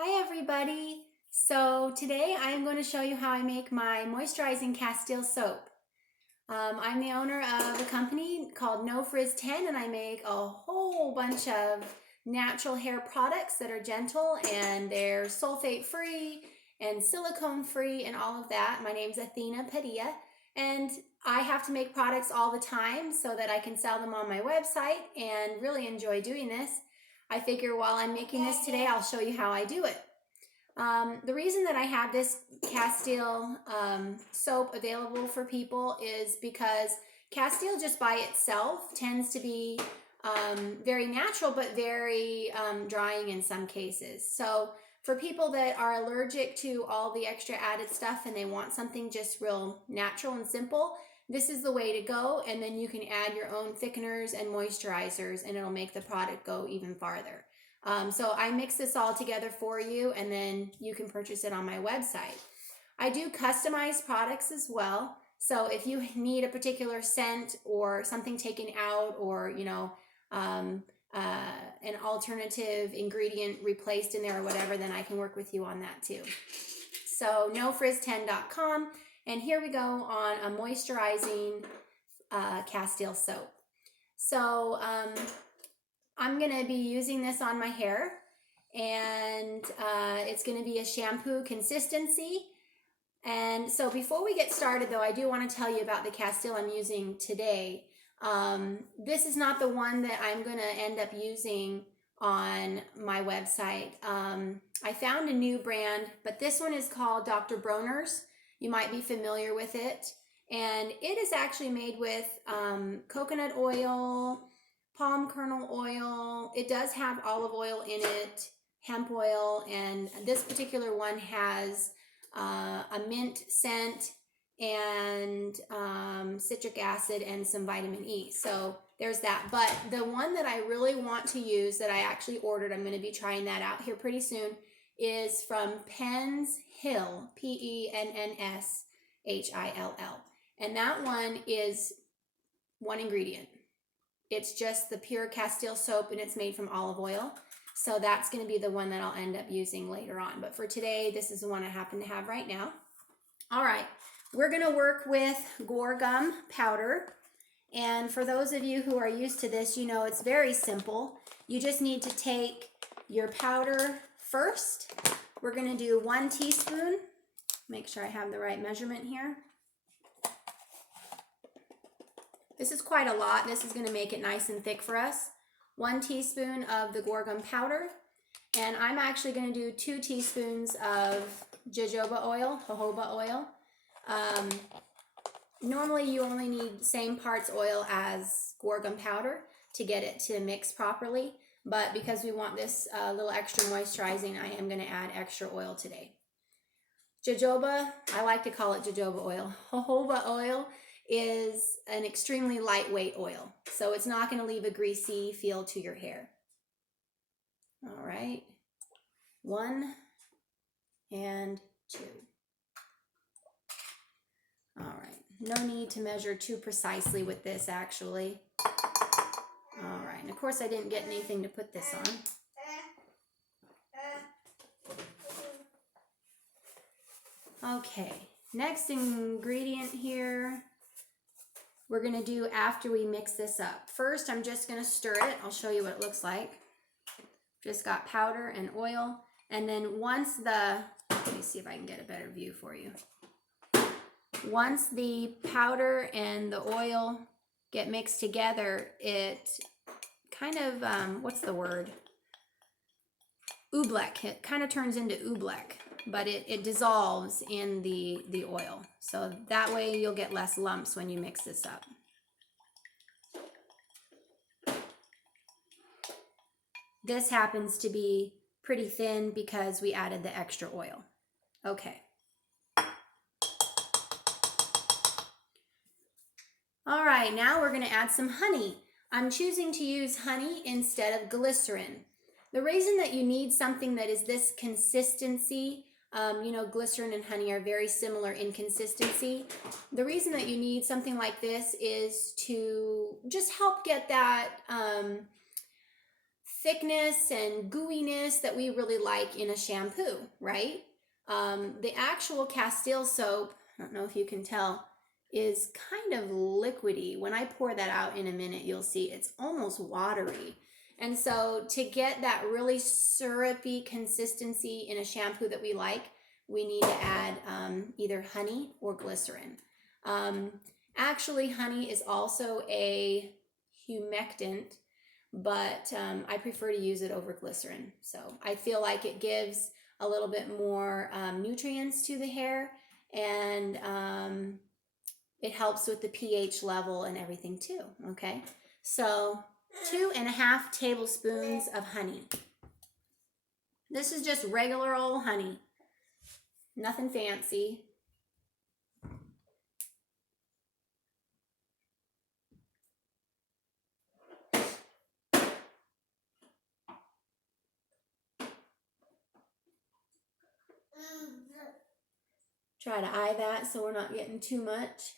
Hi everybody! So today I am going to show you how I make my moisturizing Castile soap. I'm the owner of a company called NoFrizz10 and I make a whole bunch of natural hair products that are gentle and they're sulfate free and silicone free and all of that. My name's Athena Padilla and I have to make products all the time so that I can sell them on my website and really enjoy doing this. I figure while I'm making this today, I'll show you how I do it. The reason that I have this Castile soap available for people is because Castile just by itself tends to be very natural but very drying in some cases. So for people that are allergic to all the extra added stuff and they want something just real natural and simple, this is the way to go, and then you can add your own thickeners and moisturizers and it'll make the product go even farther. So I mix this all together for you and then you can purchase it on my website. I do customize products as well. So if you need a particular scent or something taken out or, an alternative ingredient replaced in there or whatever, then I can work with you on that too. So NoFrizz10.com. And here we go on a moisturizing Castile soap. So I'm going to be using this on my hair, and it's going to be a shampoo consistency. And so before we get started though, I do want to tell you about the Castile I'm using today. This is not the one that I'm going to end up using on my website. I found a new brand, but this one is called Dr. Bronner's. You might be familiar with it. And it is actually made with coconut oil, palm kernel oil. It does have olive oil in it, hemp oil, and this particular one has a mint scent and citric acid and some vitamin E. So there's that. But the one that I really want to use that I actually ordered, I'm going to be trying that out here pretty soon, is from Penn's Hill, P-E-N-N-S-H-I-L-L. And that one is one ingredient. It's just the pure Castile soap and it's made from olive oil. So that's going to be the one that I'll end up using later on. But for today, this is the one I happen to have right now. All right, we're going to work with Gore Gum powder. And for those of you who are used to this, you know it's very simple. You just need to take your powder first. We're going to do 1 teaspoon. Make sure I have the right measurement here. This is quite a lot. This is going to make it nice and thick for us. 1 teaspoon of the Gore Gum powder. And I'm actually going to do 2 teaspoons of jojoba oil, jojoba oil. Normally you only need the same parts oil as Gore Gum powder to get it to mix properly. But because we want this little extra moisturizing, I am going to add extra oil today. Jojoba, I like to call it jojoba oil. Jojoba oil is an extremely lightweight oil, so it's not going to leave a greasy feel to your hair. All right, 1 and 2. All right, no need to measure too precisely with this actually. All right, and of course I didn't get anything to put this on. Okay, next ingredient here we're going to do after we mix this up. First, I'm just going to stir it. I'll show you what it looks like. Just got powder and oil. And then once let me see if I can get a better view for you. Once the powder and the oil get mixed together, it kind of, what's the word? Oobleck. It kind of turns into oobleck, but it dissolves in the oil. So that way you'll get less lumps when you mix this up. This happens to be pretty thin because we added the extra oil. Okay. All right, now we're going to add some honey. I'm choosing to use honey instead of glycerin. The reason that you need something that is this consistency, you know, glycerin and honey are very similar in consistency. The reason that you need something like this is to just help get that thickness and gooiness that we really like in a shampoo, right? The actual Castile soap, I don't know if you can tell, is kind of liquidy. When I pour that out in a minute, you'll see it's almost watery. And so to get that really syrupy consistency in a shampoo that we like, we need to add either honey or glycerin. Actually, honey is also a humectant, but I prefer to use it over glycerin. So I feel like it gives a little bit more nutrients to the hair, and it helps with the pH level and everything too, okay? So 2.5 tablespoons of honey. This is just regular old honey, nothing fancy. Try to eye that so we're not getting too much.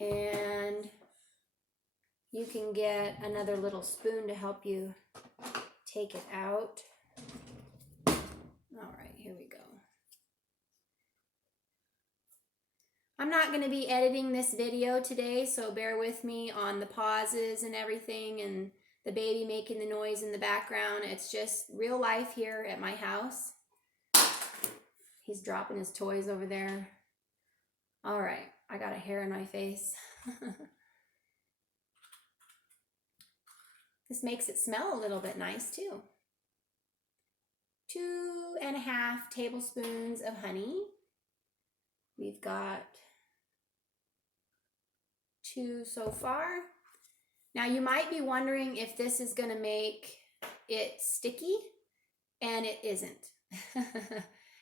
And you can get another little spoon to help you take it out. All right, here we go. I'm not going to be editing this video today, so bear with me on the pauses and everything and the baby making the noise in the background. It's just real life here at my house. He's dropping his toys over there. All right, I got a hair in my face. This makes it smell a little bit nice too. 2.5 tablespoons of honey. We've got 2 so far. Now you might be wondering if this is going to make it sticky, and it isn't.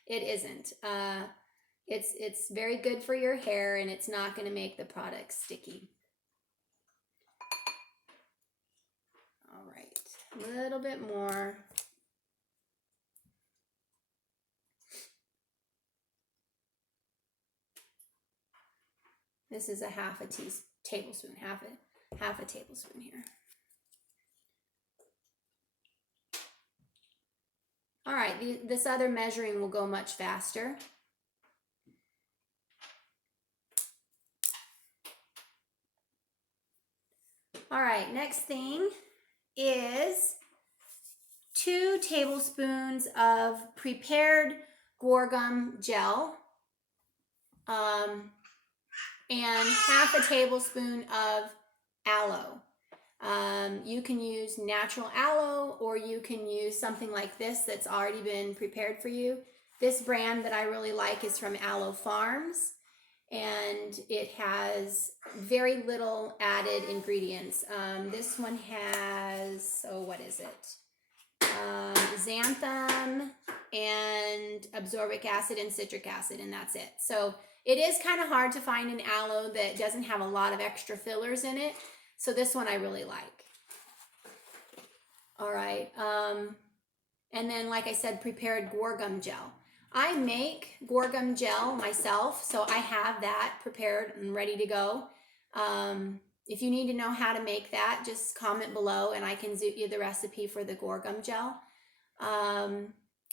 It isn't. It's very good for your hair, and it's not going to make the product sticky. All right, a little bit more. This is a half a tablespoon here. All right, this other measuring will go much faster. All right, next thing is 2 tablespoons of prepared guar gum gel, and half a tablespoon of aloe. You can use natural aloe, or you can use something like this that's already been prepared for you. This brand that I really like is from Aloe Farms, and it has very little added ingredients. This one has, what is it? Xanthan and absorbic acid and citric acid, and that's it. So it is kind of hard to find an aloe that doesn't have a lot of extra fillers in it. So this one I really like. All right. And then, like I said, prepared guar gum gel. I make guar gum gel myself, so I have that prepared and ready to go. If you need to know how to make that, just comment below and I can zoot you the recipe for the guar gum gel.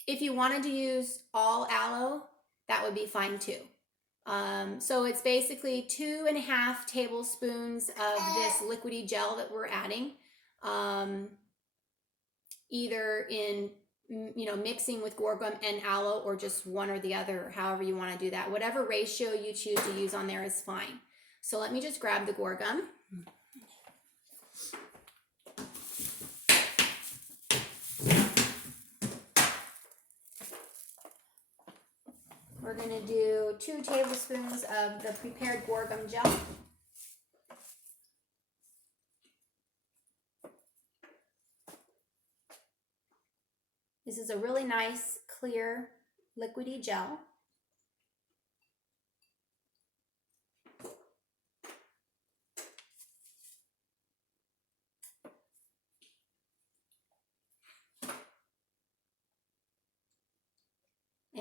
If you wanted to use all aloe, that would be fine too. So it's basically 2.5 tablespoons of this liquidy gel that we're adding, either in, mixing with guar gum and aloe, or just one or the other, or however you want to do that. Whatever ratio you choose to use on there is fine. So let me just grab the guar gum. We're going to do 2 tablespoons of the prepared guar gum gel. This is a really nice, clear, liquidy gel.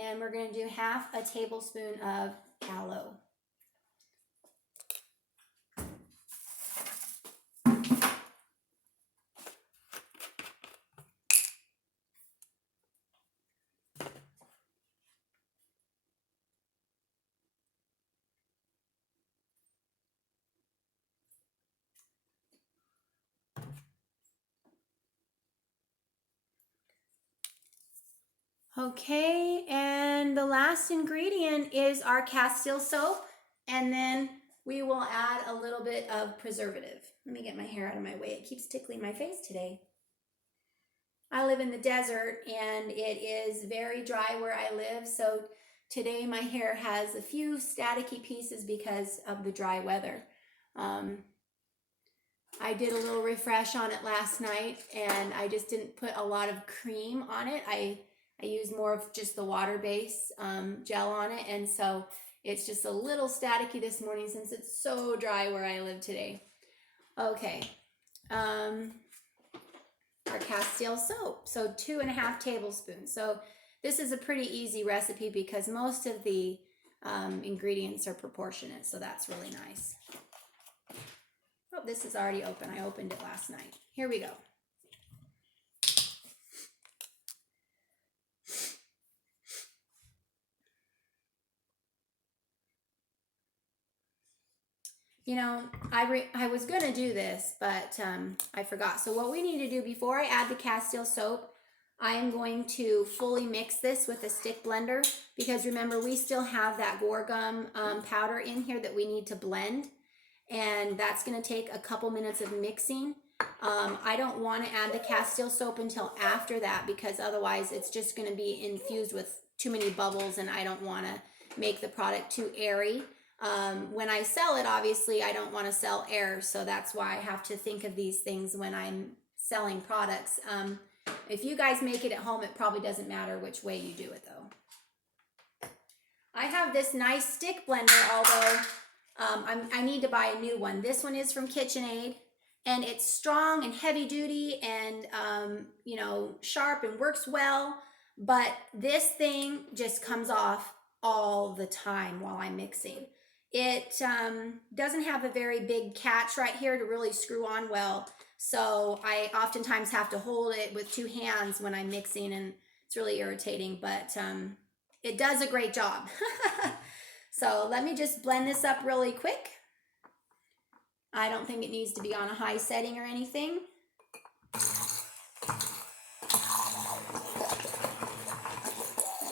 And we're going to do half a tablespoon of aloe. Okay, and the last ingredient is our Castile soap, and then we will add a little bit of preservative. Let me get my hair out of my way. It keeps tickling my face today. I live in the desert and it is very dry where I live, so today my hair has a few staticky pieces because of the dry weather. I did a little refresh on it last night and I just didn't put a lot of cream on it. I used more of just the water-based gel on it, and so it's just a little staticky this morning since it's so dry where I live today. Okay, our Castile soap, so 2.5 tablespoons. So this is a pretty easy recipe because most of the ingredients are proportionate, so that's really nice. Oh, this is already open. I opened it last night. Here we go. You know, I was going to do this, but I forgot. So what we need to do before I add the Castile soap, I am going to fully mix this with a stick blender because remember, we still have that guar gum powder in here that we need to blend, and that's going to take a couple minutes of mixing. I don't want to add the Castile soap until after that because otherwise it's just going to be infused with too many bubbles, and I don't want to make the product too airy. When I sell it, obviously I don't want to sell air, so that's why I have to think of these things when I'm selling products. If you guys make it at home, it probably doesn't matter which way you do it though. I have this nice stick blender, although I need to buy a new one. This one is from KitchenAid, and it's strong and heavy duty and you know, sharp and works well, but this thing just comes off all the time while I'm mixing. It doesn't have a very big catch right here to really screw on well, so I oftentimes have to hold it with 2 hands when I'm mixing, and it's really irritating, but it does a great job. So let me just blend this up really quick. I don't think it needs to be on a high setting or anything. Let's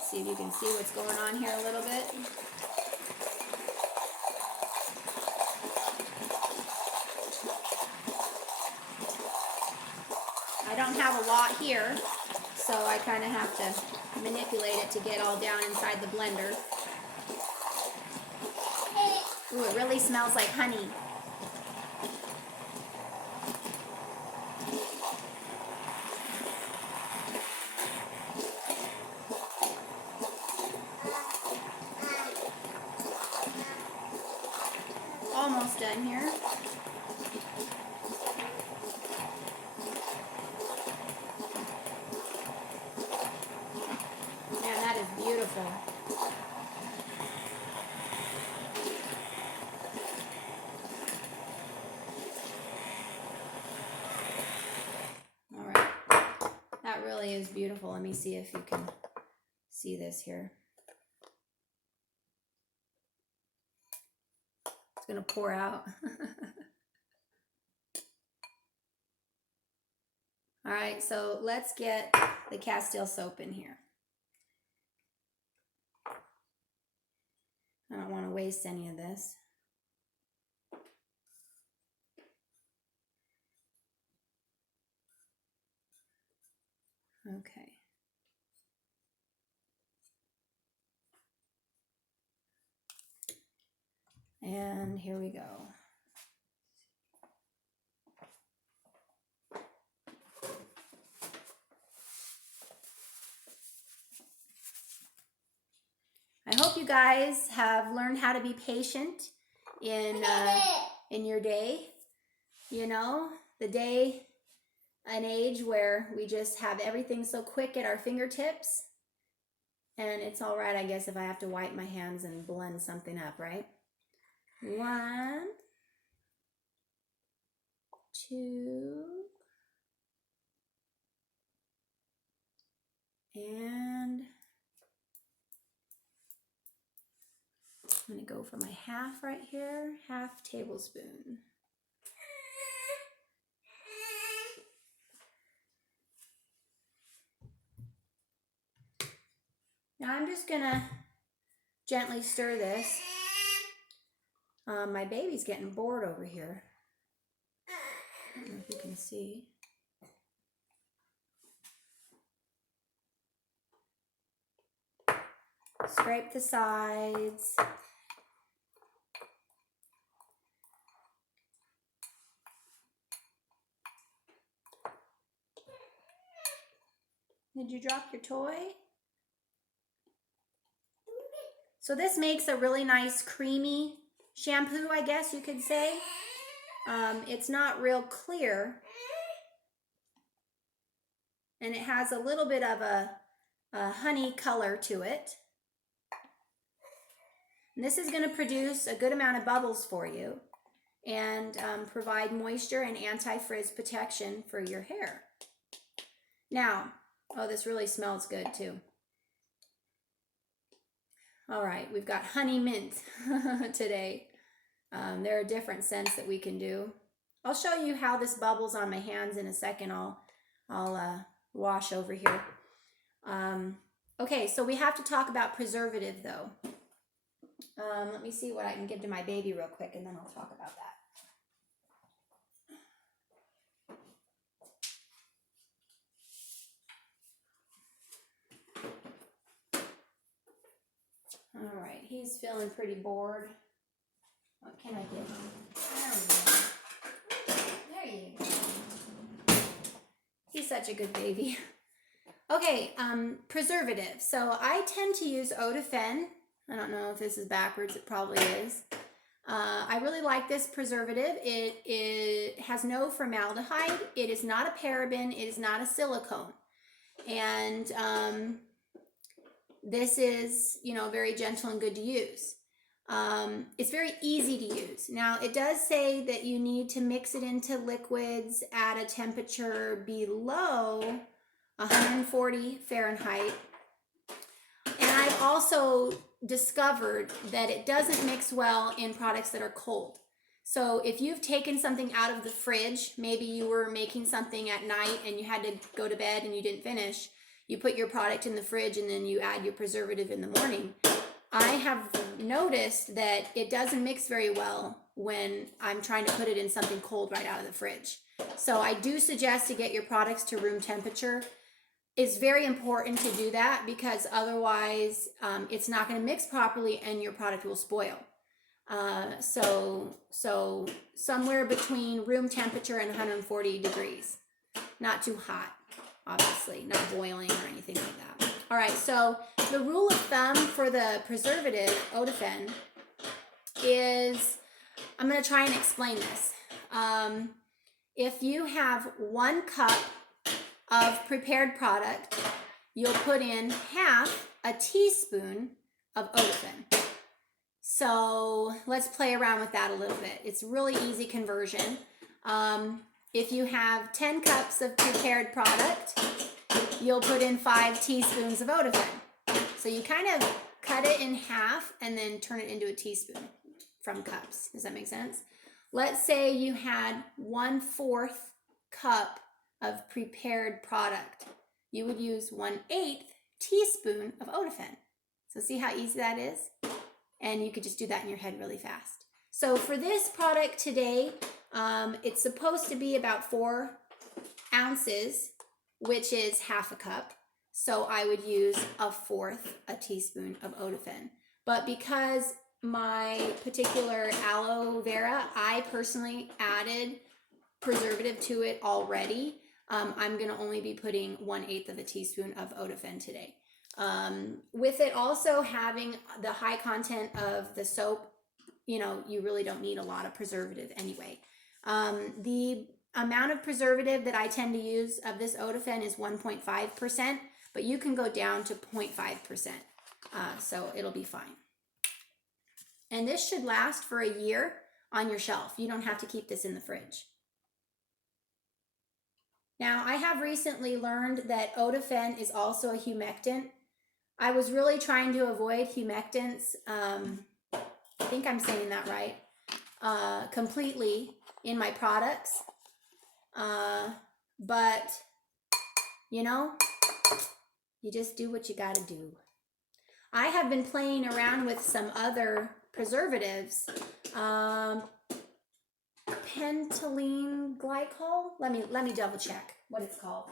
see if you can see what's going on here a little bit. I don't have a lot here, so I kind of have to manipulate it to get all down inside the blender. Ooh, it really smells like honey. Almost done here. Man, that is beautiful. All right, that really is beautiful. Let me see if you can see this here. It's gonna pour out. All right, so let's get the Castile soap in here. I don't want to waste any of this. Okay. And here we go. I hope you guys have learned how to be patient in your day. You know, the day and age where we just have everything so quick at our fingertips. And it's all right, I guess, if I have to wipe my hands and blend something up, right? 1, 2, and I'm going to go for my half right here, half tablespoon. Now I'm just gonna gently stir this. My baby's getting bored over here. I don't know if you can see. Scrape the sides. Did you drop your toy? So this makes a really nice creamy shampoo, I guess you could say. It's not real clear. And it has a little bit of a honey color to it. And this is going to produce a good amount of bubbles for you and provide moisture and anti-frizz protection for your hair. Now, oh, this really smells good too. All right, we've got honey mint today. There are different scents that we can do. I'll show you how this bubbles on my hands in a second. I'll wash over here. Okay, so we have to talk about preservative though. Let me see what I can give to my baby real quick and then I'll talk about that. All right, he's feeling pretty bored. What can I give him? There you go. He's such a good baby. Okay, preservative. So I tend to use eau de Fen. I don't know if this is backwards, it probably is. I really like this preservative. It has no formaldehyde. It is not a paraben. It is not a silicone. And this is, you know, very gentle and good to use. It's very easy to use. Now, it does say that you need to mix it into liquids at a temperature below 140 Fahrenheit. And I've also discovered that it doesn't mix well in products that are cold. So if you've taken something out of the fridge, maybe you were making something at night and you had to go to bed and you didn't finish, you put your product in the fridge and then you add your preservative in the morning. I have noticed that it doesn't mix very well when I'm trying to put it in something cold right out of the fridge. So I do suggest to get your products to room temperature. It's very important to do that because otherwise it's not going to mix properly and your product will spoil. So somewhere between room temperature and 140 degrees. Not too hot, obviously, not boiling or anything like that. All right, so the rule of thumb for the preservative, eau de Fen, is, I'm going to try and explain this. If you have 1 cup of prepared product, you'll put in half a teaspoon of eau de Fen. So let's play around with that a little bit. It's really easy conversion. If you have 10 cups of prepared product, you'll put in 5 teaspoons of eau de Fen. So you kind of cut it in half and then turn it into a teaspoon from cups. Does that make sense? Let's say you had 1/4 cup of prepared product. You would use 1/8 teaspoon of eau de Fen. So see how easy that is? And you could just do that in your head really fast. So for this product today, it's supposed to be about 4 ounces, which is half a cup. So I would use 1/4 teaspoon of eau de Fen. But because my particular aloe vera, I personally added preservative to it already, I'm going to only be putting 1/8 teaspoon of eau de Fen today. With it also having the high content of the soap, you know, you really don't need a lot of preservative anyway. The amount of preservative that I tend to use of this eau de Fen is 1.5%, but you can go down to 0.5%, so it'll be fine. And this should last for a year on your shelf. You don't have to keep this in the fridge. Now, I have recently learned that eau de Fen is also a humectant. I was really trying to avoid humectants, I think I'm saying that right, completely in my products. But, you know, you just do what you gotta do. I have been playing around with some other preservatives. Pentylene glycol. Let me double check what it's called.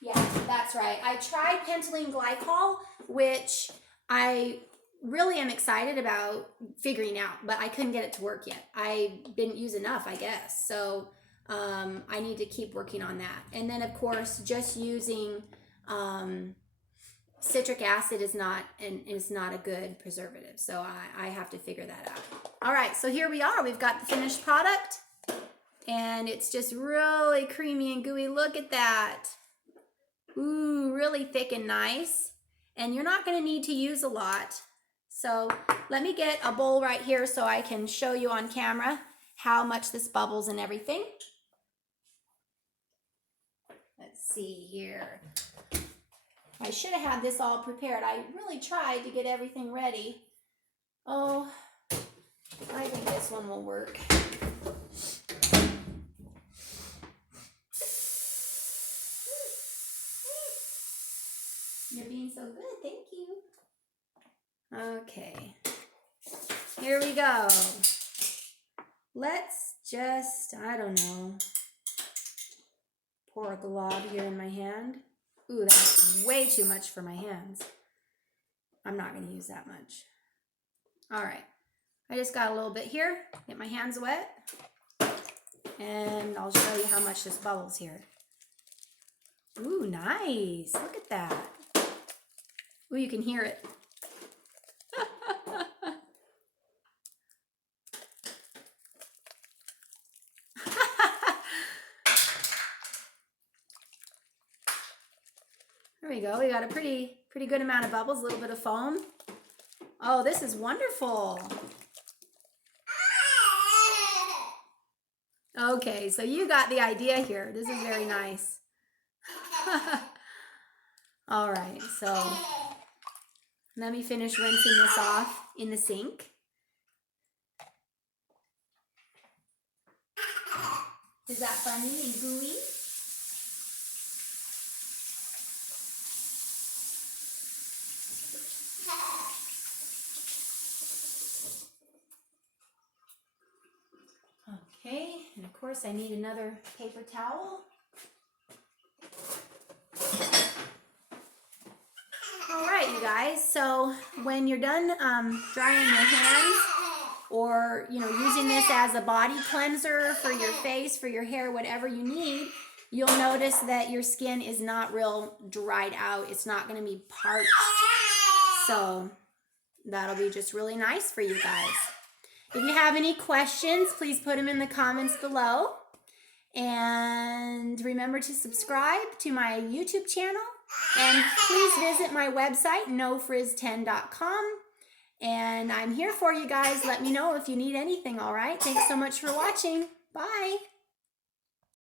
Yeah, that's right. I tried pentylene glycol, which I really am excited about figuring out, but I couldn't get it to work yet. I didn't use enough, I guess. So I need to keep working on that. And then, of course, just using citric acid is not a good preservative. So I have to figure that out. All right, so here we are. We've got the finished product, and it's just really creamy and gooey. Look at that. Ooh, really thick and nice. And you're not going to need to use a lot. So let me get a bowl right here so I can show you on camera how much this bubbles and everything. Let's see here. I should have had this all prepared. I really tried to get everything ready. Oh, I think this one will work. You're being so good, thank you. Okay, here we go. Let's just, I don't know, pour a glob here in my hand. Ooh, that's way too much for my hands. I'm not going to use that much. All right, I just got a little bit here. Get my hands wet. And I'll show you how much this bubbles here. Ooh, nice. Look at that. Ooh, you can hear it. There we go. We got a pretty good amount of bubbles, a little bit of foam. Oh, this is wonderful. Okay, so you got the idea here. This is very nice. All right, so let me finish rinsing this off in the sink. Is that funny and gooey? Okay, and of course I need another paper towel. All right, you guys, so when you're done drying your hands or, using this as a body cleanser for your face, for your hair, whatever you need, you'll notice that your skin is not real dried out. It's not going to be parched. So that'll be just really nice for you guys. If you have any questions, please put them in the comments below. And remember to subscribe to my YouTube channel. And please visit my website, NoFrizz10.com. And I'm here for you guys. Let me know if you need anything, all right? Thanks so much for watching. Bye.